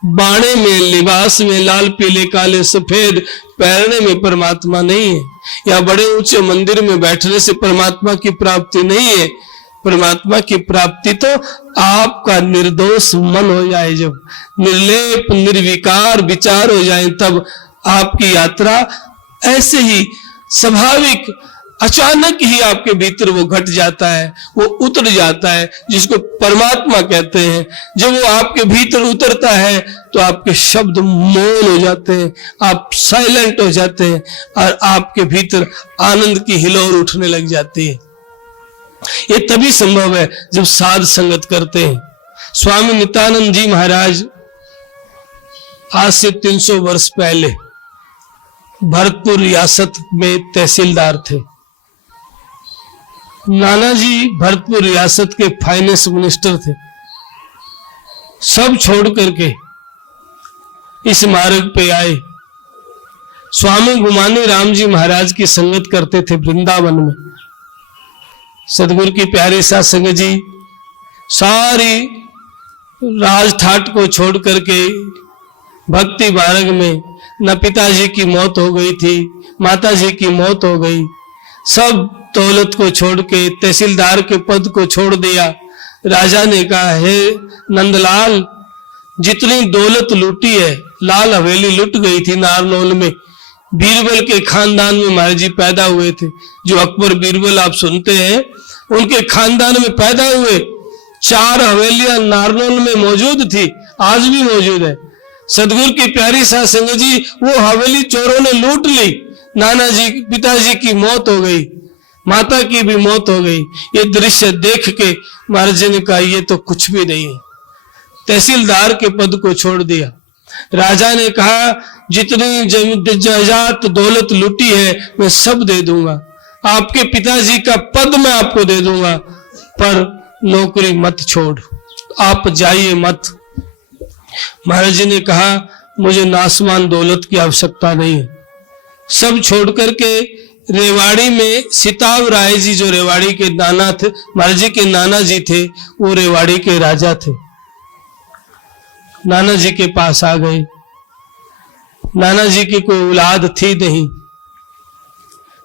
बाणे में, लिबास में लाल पीले काले सफेद पहनने में परमात्मा नहीं है, या बड़े ऊंचे मंदिर में बैठने से परमात्मा की प्राप्ति नहीं है। परमात्मा की प्राप्ति तो आपका निर्दोष मन हो जाए, जब निर्लेप निर्विकार विचार हो जाए, तब आपकी यात्रा ऐसे ही स्वाभाविक अचानक ही आपके भीतर वो घट जाता है, वो उतर जाता है, जिसको परमात्मा कहते हैं। जब वो आपके भीतर उतरता है तो आपके शब्द मौन हो जाते हैं, आप साइलेंट हो जाते हैं, और आपके भीतर आनंद की हिलोर उठने लग जाती है। ये तभी संभव है जब साध संगत करते हैं। स्वामी नित्यानंद जी महाराज आज से 300 वर्ष पहले भरतपुर रियासत में तहसीलदार थे। नाना जी भरतपुर रियासत के फाइनेंस मिनिस्टर थे। सब छोड़ करके इस मार्ग पे आए। स्वामी गुमानी राम जी महाराज की संगत करते थे वृंदावन में। सदगुरु की प्यारी साध संगत जी सारी राज ठाट को छोड़ करके भक्ति मार्ग में, न पिताजी की मौत हो गई थी, माताजी की मौत हो गई, सब दौलत को छोड़ के तहसीलदार के पद को छोड़ दिया। राजा ने कहा, हे नंदलाल, जितनी दौलत लूटी है, लाल हवेली लुट गई थी नारनौल में। बीरबल के खानदान में महाराज जी पैदा हुए थे। जो अकबर बीरबल आप सुनते हैं, उनके खानदान में पैदा हुए। 4 हवेलियां नारनौल में मौजूद थी, आज भी मौजूद है। सदगुरु की प्यारी साध संगत जी, वो हवेली चोरों ने लूट ली। नाना जी पिताजी की मौत हो गई, माता की भी मौत हो गई। ये दृश्य देख के महाराज जी ने कहा, ये तो कुछ भी नहीं है। तहसीलदार के पद को छोड़ दिया। राजा ने कहा, जितनी जायदाद दौलत लूटी है मैं सब दे दूंगा, आपके पिताजी का पद मैं आपको दे दूंगा, पर नौकरी मत छोड़, आप जाइए मत। महाराज जी ने कहा, मुझे नासमान दौलत की आवश्यकता नहीं है। सब छोड़ करके रेवाड़ी में सिताव राय जी, जो रेवाड़ी के नाना थे, महाराज जी के नाना जी थे, वो रेवाड़ी के राजा थे। नाना जी के पास आ गए। नाना जी की कोई औलाद थी नहीं।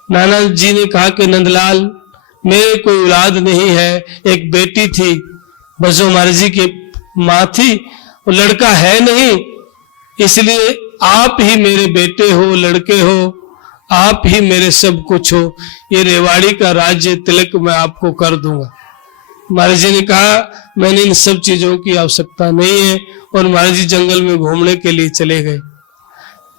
नाना जी ने कहा कि नंदलाल, मेरे कोई औलाद नहीं है, एक बेटी थी, बस जो महाराज जी की माँ थी, वो लड़का है नहीं, इसलिए आप ही मेरे बेटे हो, लड़के हो, आप ही मेरे सब कुछ हो। ये रेवाड़ी का राज्य तिलक मैं आपको कर दूंगा। महाराज जी ने कहा, मैंने इन सब चीजों की आवश्यकता नहीं है, और महाराज जी जंगल में घूमने के लिए चले गए।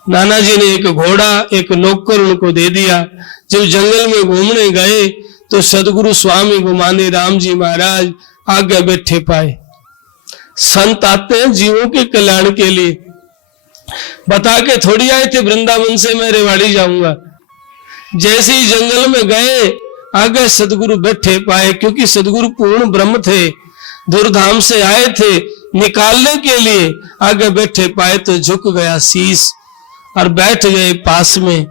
नाना जी ने एक घोड़ा, एक नौकर उनको दे दिया। जब जंगल में घूमने गए तो सदगुरु स्वामी गुमानी राम जी महाराज आगे बैठे पाए। संत आते हैं जीवों के कल्याण के लिए, बता के थोड़ी आए थे वृंदावन से मैं रेवाड़ी जाऊंगा। जैसे ही जंगल में गए, आगे सदगुरु बैठे पाए, क्योंकि सदगुरु पूर्ण ब्रह्म थे, दूरधाम से आए थे निकालने के लिए। आगे बैठे पाए तो झुक गया शीश और बैठ गए पास में।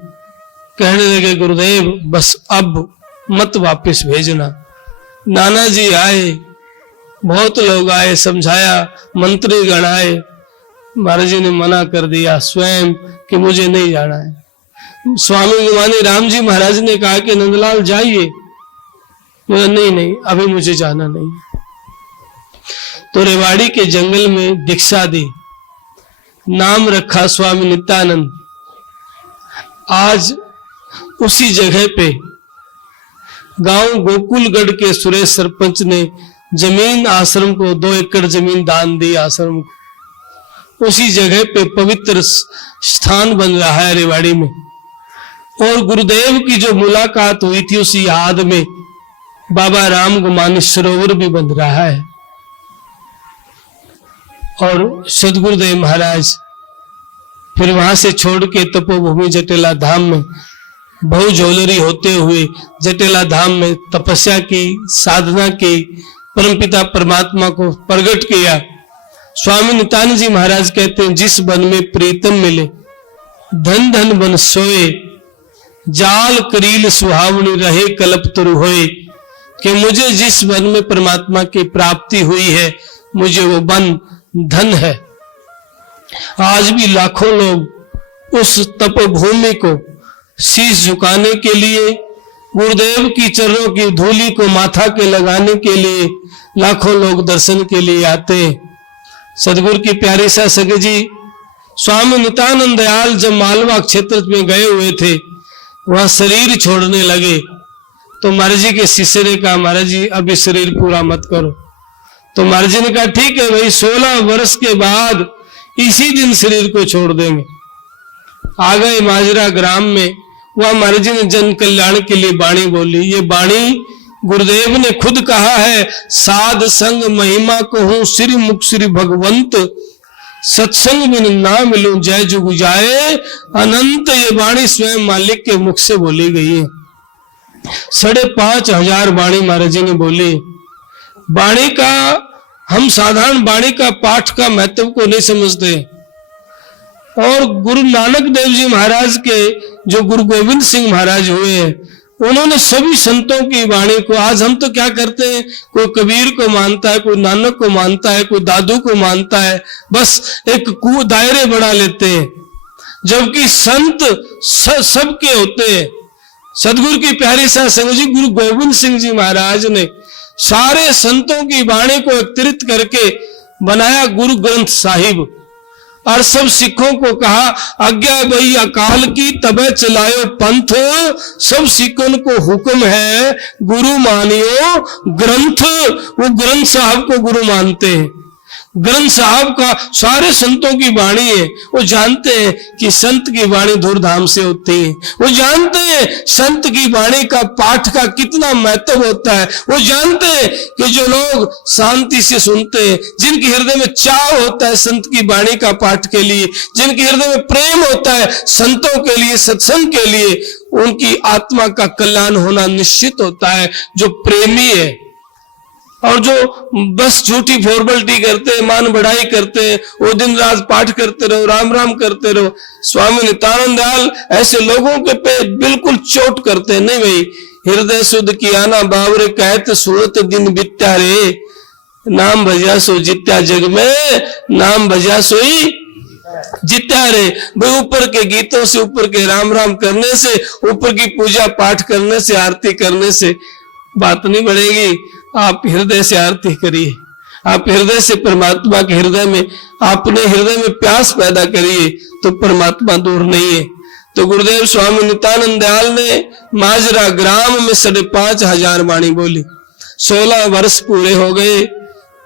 कहने लगे, गुरुदेव बस अब मत वापस भेजना। नाना जी आए, बहुत लोग आए, समझाया, मंत्री गण आए। महाराज जी ने मना कर दिया स्वयं कि मुझे नहीं जाना है। स्वामी गुमानी राम जी महाराज ने कहा कि नंदलाल जाइए। नहीं, अभी मुझे जाना नहीं। तो रेवाड़ी के जंगल में दीक्षा दी, नाम रखा स्वामी नित्यानंद। आज उसी जगह पे गांव गोकुलगढ़ के सुरेश सरपंच ने जमीन आश्रम को 2 एकड़ जमीन दान दी आश्रम को। उसी जगह पे पवित्र स्थान बन रहा है रेवाड़ी में। और गुरुदेव की जो मुलाकात हुई थी उसी याद में बाबा राम को मानस सरोवर भी बन रहा है। और सदगुरुदेव महाराज फिर वहां से छोड़ के तपोभूमि जटेला धाम में बहु झोलरी होते हुए जटेला धाम में तपस्या की, साधना की, परमपिता परमात्मा को प्रकट किया। स्वामी नित्यानंद जी महाराज कहते हैं, जिस वन में प्रीतम मिले धन धन बन सोए, जाल करील सुहावनी रहे कल्प तरु होए, कि मुझे जिस वन में परमात्मा की प्राप्ति हुई है मुझे वो वन धन है। आज भी लाखों लोग उस तपोभूमि को शीश झुकाने के लिए, गुरुदेव की चरणों की धूली को माथा के लगाने के लिए लाखों लोग दर्शन के लिए आते हैं। सदगुरु की प्यारी सा सगे जी स्वामी नित्यानंद दयाल जब मालवा क्षेत्र में गए हुए थे, वहां शरीर छोड़ने लगे तो महाराज जी के शिष्य ने कहा, महाराज जी अभी शरीर पूरा मत करो। तो महाराज जी ने कहा, ठीक है भाई, 16 वर्ष के बाद इसी दिन शरीर को छोड़ देंगे। आ गए माजरा ग्राम में, वहां महाराज जी ने जन कल्याण के लिए बाणी बोली। ये बाणी गुरुदेव ने खुद कहा है, साध संग महिमा को हूं श्री मुख श्री भगवंत, सत्संग बिन ना मिलूं जय जुग जाए अनंत। ये बाणी स्वयं मालिक के मुख से बोली गई है। 5,500 बाणी महाराज जी ने बोली। बाणी का, हम साधारण बाणी का पाठ का महत्व को नहीं समझते। और गुरु नानक देव जी महाराज के जो गुरु गोविंद सिंह महाराज हुए, उन्होंने सभी संतों की वाणी को, आज हम तो क्या करते हैं, कोई कबीर को मानता है, कोई नानक को मानता है, कोई दादू को मानता है, बस एक दायरे बना लेते हैं, जबकि संत सबके होते हैं। सदगुरु की प्यारी सा संग जी गुरु गोविंद सिंह जी महाराज ने सारे संतों की वाणी को एकत्रित करके बनाया गुरु ग्रंथ साहिब, और सब सिखों को कहा, आज्ञा भई अकाल की तबे चलायो पंथ, सब सिखों को हुक्म है गुरु मानियो ग्रंथ। वो ग्रंथ साहब को गुरु मानते हैं। ग्रंथ साहब का सारे संतों की वाणी है। वो जानते हैं कि संत की वाणी धूमधाम से होती है। वो जानते हैं संत की वाणी का पाठ का कितना महत्व होता है। वो जानते हैं कि जो लोग शांति से सुनते हैं, जिनके हृदय में चाव होता है संत की वाणी का पाठ के लिए, जिनके हृदय में प्रेम होता है संतों के लिए, सत्संग के लिए, उनकी आत्मा का कल्याण होना निश्चित होता है। जो प्रेमी है और जो बस झूठी फॉर्मेलिटी करते हैं, मान बढ़ाई करते हैं, वो दिन रात पाठ करते रहो, राम राम करते रहो, स्वामी नित्यानंद दयाल ऐसे लोगों के पे बिल्कुल चोट करते हैं। नहीं भाई, हृदय शुद्ध किया ना बावरे कहते सूरत दिन बित्या रे, नाम भजा सो जित्या जग में, नाम भजा सोई जित्या रे। भाई ऊपर के गीतों से, ऊपर के राम राम करने से, ऊपर की पूजा पाठ करने से, आरती करने से बात नहीं बढ़ेगी। आप हृदय से आरती करिए, आप हृदय से परमात्मा के हृदय में, अपने हृदय में प्यास पैदा करिए, तो परमात्मा दूर नहीं है। तो गुरुदेव स्वामी नित्यानंद दयाल ने माजरा ग्राम में 5,500 वाणी बोली। 16 वर्ष पूरे हो गए।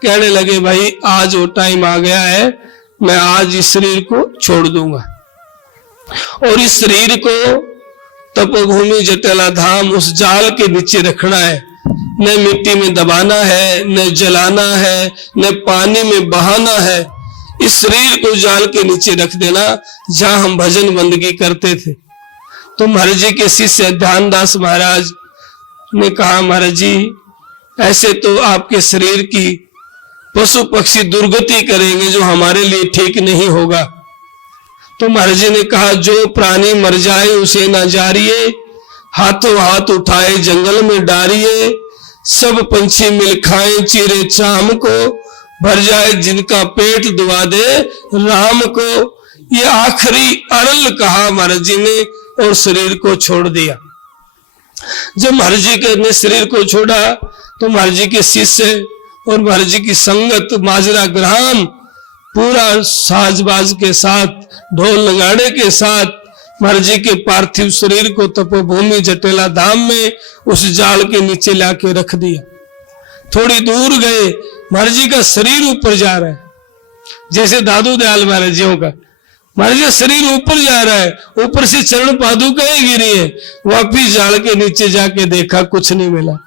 कहने लगे, भाई आज वो टाइम आ गया है, मैं आज इस शरीर को छोड़ दूंगा और इस शरीर को तपोभूमि जटेला धाम उस जाल के नीचे रखना है। न मिट्टी में दबाना है, न जलाना है, न पानी में बहाना है। इस शरीर को जाल के नीचे रख देना, जहां हम भजन बंदगी करते थे। तो महाराज जी के शिष्य ध्यानदास महाराज ने कहा, महाराज जी ऐसे तो आपके शरीर की पशु पक्षी दुर्गति करेंगे, जो हमारे लिए ठीक नहीं होगा। तो महाराज जी ने कहा, जो प्राणी मर जाए उसे ना जारिए, हाथों हाथ उठाए जंगल में डारिए, सब पंछी मिल खाएं चीरे चाम को, भर जाए जिनका पेट दुआ दे राम को। ये आखिरी अरल कहा महाराज जी ने और शरीर को छोड़ दिया। जब महाराज जी ने शरीर को छोड़ा तो महाराज जी के शिष्य और महाराज जी की संगत माजरा ग्राम पूरा साजबाज के साथ, ढोल नगाड़े के साथ महाराज जी के पार्थिव शरीर को तपोभूमि जटेला धाम में उस जाल के नीचे लाके रख दिया। थोड़ी दूर गए, महाराज जी का शरीर ऊपर जा रहा है, जैसे दादू दयाल महाराज जी का महाराज का शरीर ऊपर जा रहा है, ऊपर से चरण पादुकाएं गिरी है, वापिस झाड़ के नीचे जाके देखा कुछ नहीं मिला।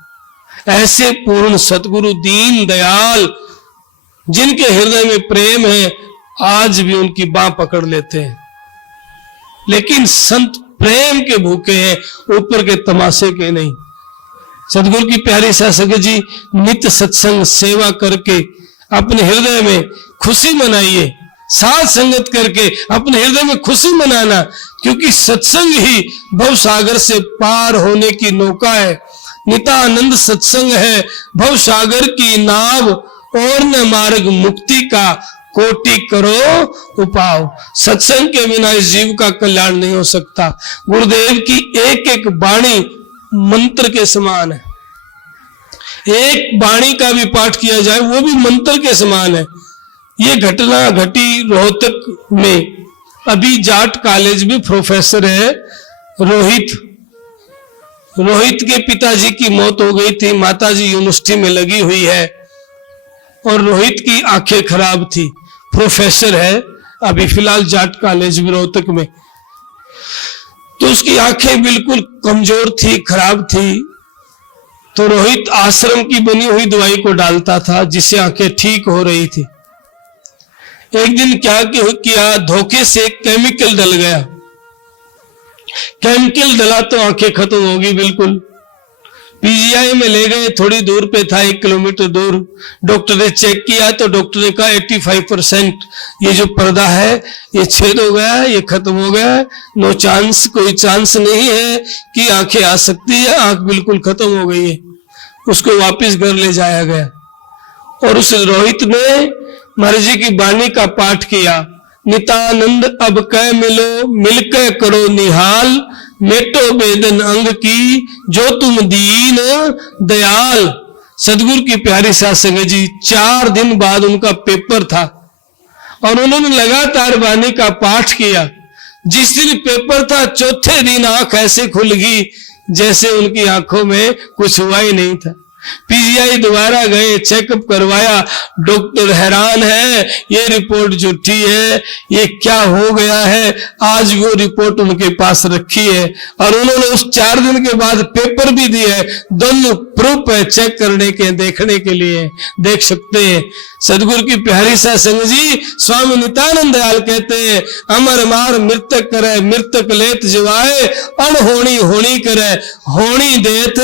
ऐसे पूर्ण सतगुरु दीन दयाल जिनके हृदय में प्रेम है, आज भी उनकी बाह पकड़ लेते हैं। लेकिन संत प्रेम के भूखे हैं, ऊपर के तमाशे के नहीं। सतगुरु की प्यारी साध संगत जी, नित्य सत्संग सेवा करके अपने हृदय में खुशी मनाइए। साथ संगत करके अपने हृदय में खुशी मनाना, क्योंकि सत्संग ही भव सागर से पार होने की नौका है। नितानंद सत्संग है भव सागर की नाव, और न मार्ग मुक्ति का कोटि करो उपाव। सत्संग के बिना इस जीव का कल्याण नहीं हो सकता। गुरुदेव की एक एक वाणी मंत्र के समान है। एक वाणी का भी पाठ किया जाए वो भी मंत्र के समान है। ये घटना घटी रोहतक में। अभी जाट कॉलेज में प्रोफेसर है रोहित के पिताजी की मौत हो गई थी, माताजी यूनिवर्सिटी में लगी हुई है और रोहित की आंखें खराब थी। प्रोफेसर है अभी फिलहाल जाट कॉलेज में रोहतक में। तो उसकी आंखें बिल्कुल कमजोर थी, खराब थी। तो रोहित आश्रम की बनी हुई दवाई को डालता था जिससे आंखें ठीक हो रही थी। एक दिन क्या किया, धोखे से केमिकल डल गया। केमिकल डला तो आंखें खत्म होगी बिल्कुल। पीजीआई में ले गए, थोड़ी दूर पे था, 1 किलोमीटर दूर। डॉक्टर ने चेक किया तो डॉक्टर ने कहा 85% ये जो पर्दा है ये छेद हो गया है, ये खत्म हो गया है, नो चांस, कोई चांस नहीं है कि आंखें आ सकती है, आंख बिल्कुल खत्म हो गई है। उसको वापस घर ले जाया गया और उस रोहित ने महाराज जी की वाणी का पाठ किया। नितानंद अब कह मिलो, मिलकर करो निहाल, मेटो बेदन अंग की जो तुम दीन दयाल। सदगुरु की प्यारी साध संगत जी, 4 दिन बाद उनका पेपर था और उन्होंने लगातार वाणी का पाठ किया। जिस दिन पेपर था चौथे दिन आंख ऐसे खुल गई जैसे उनकी आंखों में कुछ हुआ ही नहीं था। पीजीआई दोबारा गए, चेकअप करवाया, डॉक्टर हैरान है, ये रिपोर्ट झूठी है, ये क्या हो गया है। आज वो रिपोर्ट उनके पास रखी है और उन्होंने उस 4 दिन के बाद पेपर भी दिए है। दोनों प्रूफ है चेक करने के, देखने के लिए, देख सकते हैं। सदगुरु की प्यारी साध संगत जी, स्वामी नित्यानंद दयाल कहते हैं, अमर मार मृतक करे, मृतक लेत जिवाए, अनहोनी होनी करे, होनी देत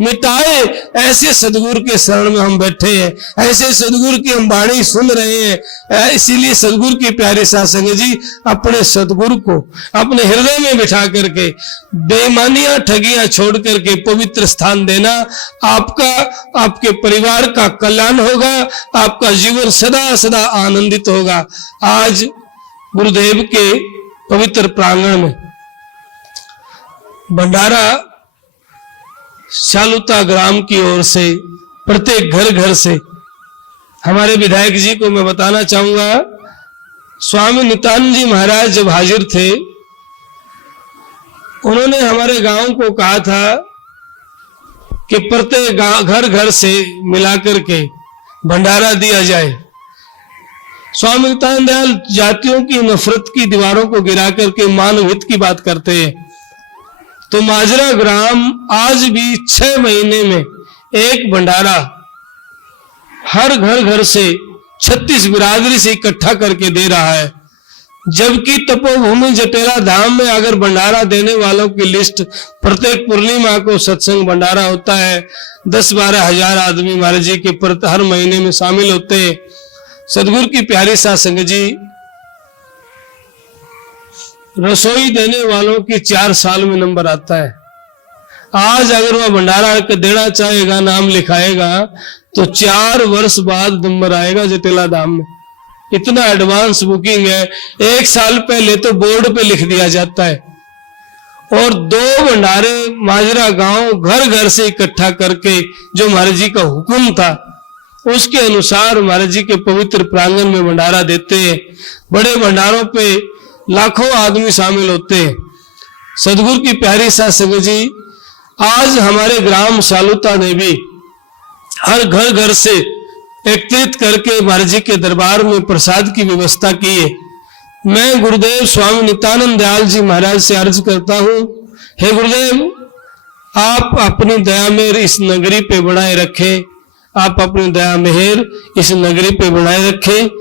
मिटाए। ऐसे सदगुरु के शरण में हम बैठे हैं, ऐसे सदगुरु की हम वाणी सुन रहे हैं। इसीलिए सदगुरु की प्यारी साध संगत जी, अपने सदगुरु को अपने हृदय में बिठा करके बेईमानियां ठगियां छोड़ करके पवित्र स्थान देना, आपका, आपके परिवार का कल्याण होगा, आपका जीवन सदा सदा आनंदित होगा। आज गुरुदेव के पवित्र प्रांगण में भंडारा शालुता ग्राम की ओर से प्रत्येक घर घर से हमारे विधायक जी को मैं बताना चाहूंगा, स्वामी नित्यानंद जी महाराज जब हाजिर थे, उन्होंने हमारे गांव को कहा था कि प्रत्येक घर घर से मिलाकर के भंडारा दिया जाए। स्वामी नित्यानंद दयाल जातियों की नफरत की दीवारों को गिरा करके मानव हित की बात करते हैं। तो माजरा ग्राम आज भी 6 महीने में एक भंडारा हर घर घर से 36 बिरादरी से इकट्ठा करके दे रहा है। जबकि तपोभूमि जटेला धाम में अगर भंडारा देने वालों की लिस्ट, प्रत्येक पूर्णिमा को सत्संग भंडारा होता है, 10-12 हजार आदमी महाराज जी के हर महीने में शामिल होते हैं। सदगुरु की प्यारी साध संगत जी, रसोई देने वालों की 4 साल में नंबर आता है। आज अगर वह भंडारा देना चाहेगा, नाम लिखाएगा, तो 4 वर्ष बाद नंबर आएगा जटेला धाम में। इतना एडवांस बुकिंग है। 1 साल पहले तो बोर्ड पे लिख दिया जाता है। और 2 भंडारे माजरा गांव घर घर से इकट्ठा करके जो महाराज जी का हुक्म था उसके अनुसार महाराज जी के पवित्र प्रांगण में भंडारा देते हैं। बड़े भंडारों पे लाखों आदमी शामिल होते हैं। सदगुरु की प्यारी साध संगत जी, आज हमारे ग्राम शालुता ने भी हर घर घर से एकत्रित करके महाराज जी के दरबार में प्रसाद की व्यवस्था की है। मैं गुरुदेव स्वामी नित्यानंद दयाल जी महाराज से अर्ज करता हूं, हे गुरुदेव, आप अपनी दया मेहर इस नगरी पे बनाए रखें, आप अपनी दया मेहर इस नगरी पे बनाए रखें।